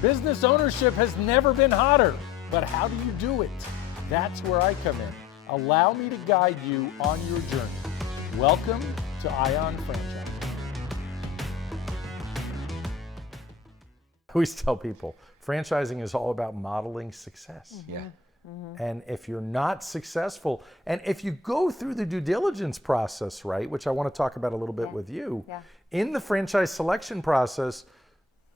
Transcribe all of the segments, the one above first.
Business ownership has never been hotter, but how do you do it? That's where I come in. Allow me to guide you on your journey. Welcome to Ion Franchise. I always tell people, franchising is all about modeling success. Yeah. And if you're not successful, and if you go through the due diligence process, right, which I want to talk about a little bit with you, in the franchise selection process,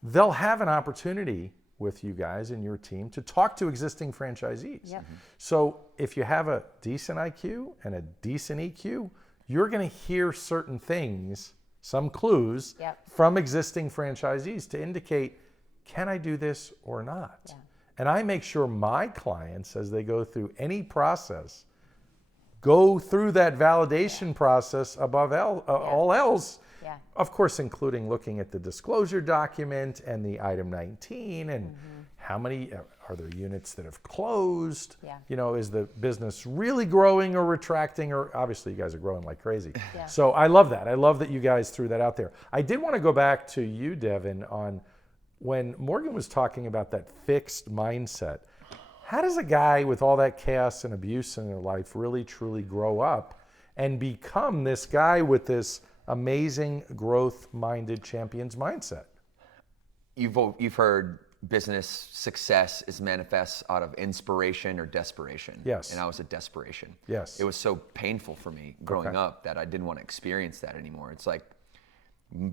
they'll have an opportunity with you guys and your team to talk to existing franchisees. Yep. So if you have a decent IQ and a decent EQ, you're going to hear certain things, some clues from existing franchisees to indicate, can I do this or not? Yeah. And I make sure my clients, as they go through any process, go through that validation process above all else. Yeah. Of course, including looking at the disclosure document and the item 19 and how many are there units that have closed? Yeah. You know, is the business really growing or retracting? Or obviously you guys are growing like crazy. Yeah. So I love that. I love that you guys threw that out there. I did want to go back to you, Devin, on when Morgan was talking about that fixed mindset. How does a guy with all that chaos and abuse in their life really truly grow up and become this guy with this amazing growth-minded champions mindset? You've heard business success is manifest out of inspiration or desperation. Yes. And I was a desperation. Yes. It was so painful for me growing up that I didn't want to experience that anymore. It's like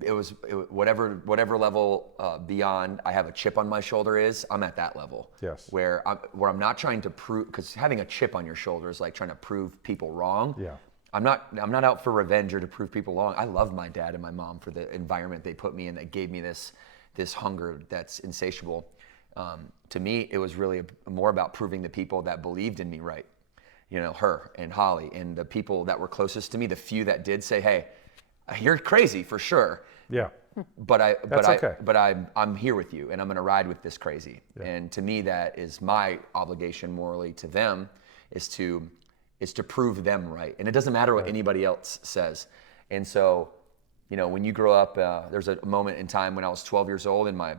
it was whatever level beyond I have a chip on my shoulder is, I'm at that level. Yes. Where I'm not trying to prove, because having a chip on your shoulder is like trying to prove people wrong. Yeah. I'm not out for revenge or to prove people wrong. I love my dad and my mom for the environment they put me in that gave me this hunger that's insatiable. To me, it was really more about proving the people that believed in me right. You know, her and Holly and the people that were closest to me, the few that did say, hey, you're crazy for sure. Yeah. But okay. I'm here with you and I'm gonna ride with this crazy. Yeah. And to me, that is my obligation morally to them is to prove them right. And it doesn't matter what anybody else says. And so, you know, when you grow up, there's a moment in time when I was 12 years old and my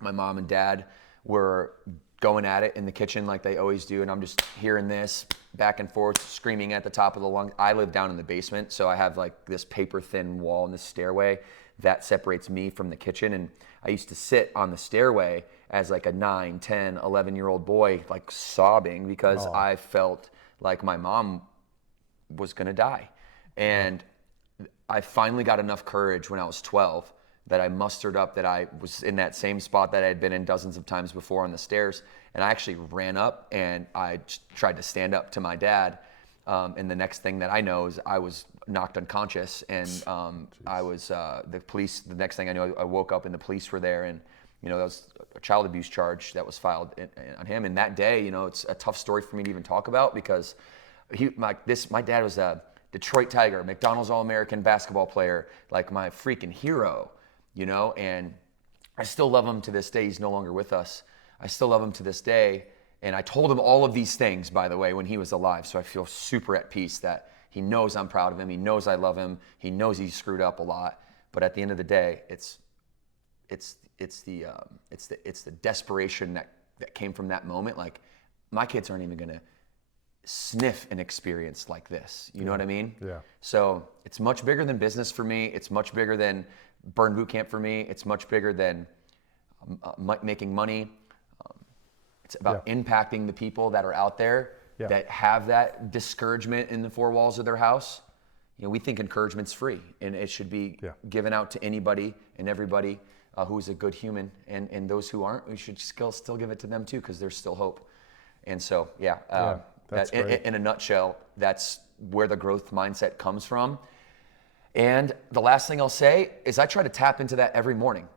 mom and dad were going at it in the kitchen like they always do. And I'm just hearing this back and forth, screaming at the top of the lungs. I live down in the basement, so I have like this paper thin wall in the stairway that separates me from the kitchen. And I used to sit on the stairway as like a 9, 10, 11-year-old boy, like sobbing because I felt like my mom was gonna die. And I finally got enough courage when I was 12 that I mustered up that I was in that same spot that I had been in dozens of times before on the stairs. And I actually ran up and I tried to stand up to my dad. And the next thing that I know is I was knocked unconscious and I was, the police, the next thing I knew, I woke up and the police were there and, you know, that was a child abuse charge that was filed on him. And that day, you know, it's a tough story for me to even talk about because my dad was a Detroit Tiger, McDonald's All-American basketball player, like my freaking hero, you know, and I still love him to this day. He's no longer with us. I still love him to this day. And I told him all of these things, by the way, when he was alive. So I feel super at peace that he knows I'm proud of him. He knows I love him. He knows he's screwed up a lot. But at the end of the day, it's the desperation that came from that moment. Like my kids aren't even gonna sniff an experience like this. You know what I mean? Yeah. So it's much bigger than business for me. It's much bigger than Burn Boot Camp for me. It's much bigger than making money. It's about impacting the people that are out there that have that discouragement in the four walls of their house. You know, we think encouragement's free and it should be given out to anybody and everybody who is a good human. And those who aren't, we should still give it to them too because there's still hope. And so, that's great. In a nutshell, that's where the growth mindset comes from. And the last thing I'll say is I try to tap into that every morning.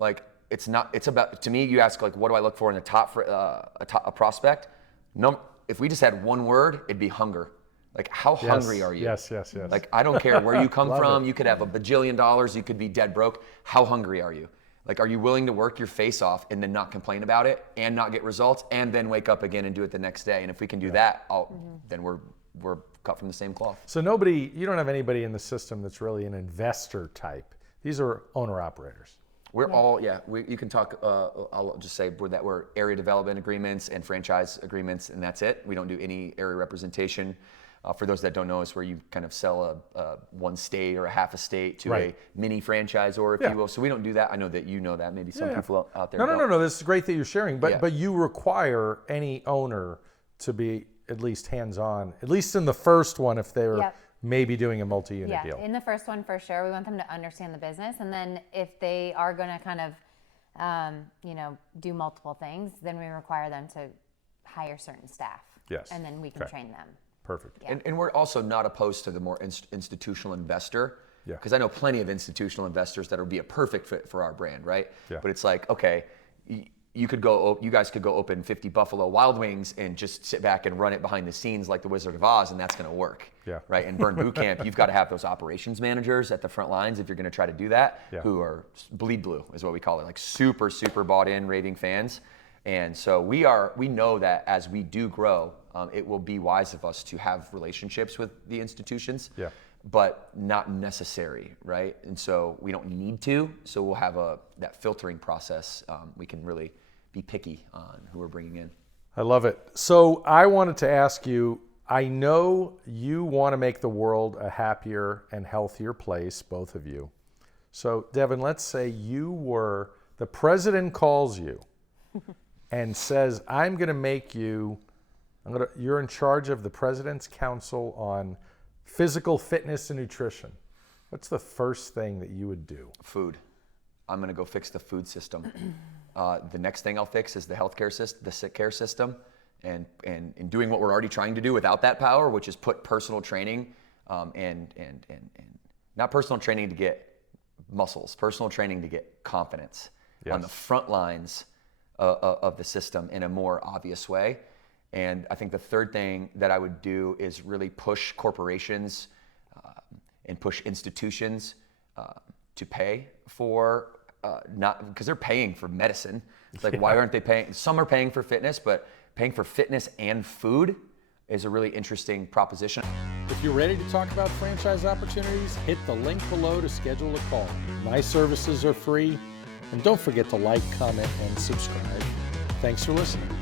Like it's about, to me, you ask like, what do I look for in a prospect? No, if we just had one word, it'd be hunger. Like how hungry are you? Yes. Like I don't care where you come from. it. You could have $1 bajillion. You could be dead broke. How hungry are you? Like, are you willing to work your face off and then not complain about it and not get results and then wake up again and do it the next day? And if we can do that, then we're cut from the same cloth. So you don't have anybody in the system that's really an investor type. These are owner operators. We're all, you can talk, I'll just say that we're area development agreements and franchise agreements, and that's it. We don't do any area representation. For those that don't know, it's where you kind of sell a one state or a half a state to a mini franchisor, if you will. So we don't do that. I know that you know that. Maybe some people out there don't. No. This is great that you're sharing, but you require any owner to be at least hands-on, at least in the first one if they're maybe doing a multi-unit deal. In the first one for sure. We want them to understand the business, and then if they are going to kind of, do multiple things, then we require them to hire certain staff. Yes. And then we can train them. Perfect. Yeah. And we're also not opposed to the more institutional investor. Yeah. Because I know plenty of institutional investors that would be a perfect fit for our brand, right? Yeah. But it's like, okay, you guys could go open 50 Buffalo Wild Wings and just sit back and run it behind the scenes like the Wizard of Oz, and that's going to work. Yeah. Right. And Burn Boot Camp, you've got to have those operations managers at the front lines if you're going to try to do that, who are bleed blue, is what we call it, like super, super bought in, raving fans. And so we know that as we do grow, it will be wise of us to have relationships with the institutions, but not necessary, right? And so we don't need to. So we'll have that filtering process. We can really be picky on who we're bringing in. I love it. So I wanted to ask you, I know you want to make the world a happier and healthier place, both of you. So Devin, let's say the president calls you and says, I'm going to make you, you're in charge of the President's Council on Physical Fitness and Nutrition. What's the first thing that you would do? Food. I'm going to go fix the food system. The next thing I'll fix is the healthcare system, the sick care system, and doing what we're already trying to do without that power, which is put personal training and not personal training to get muscles, personal training to get confidence on the front lines of the system in a more obvious way. And I think the third thing that I would do is really push corporations and push institutions to pay for, not because they're paying for medicine. It's like, why aren't they paying? Some are paying for fitness, but paying for fitness and food is a really interesting proposition. If you're ready to talk about franchise opportunities, hit the link below to schedule a call. My services are free. And don't forget to like, comment, and subscribe. Thanks for listening.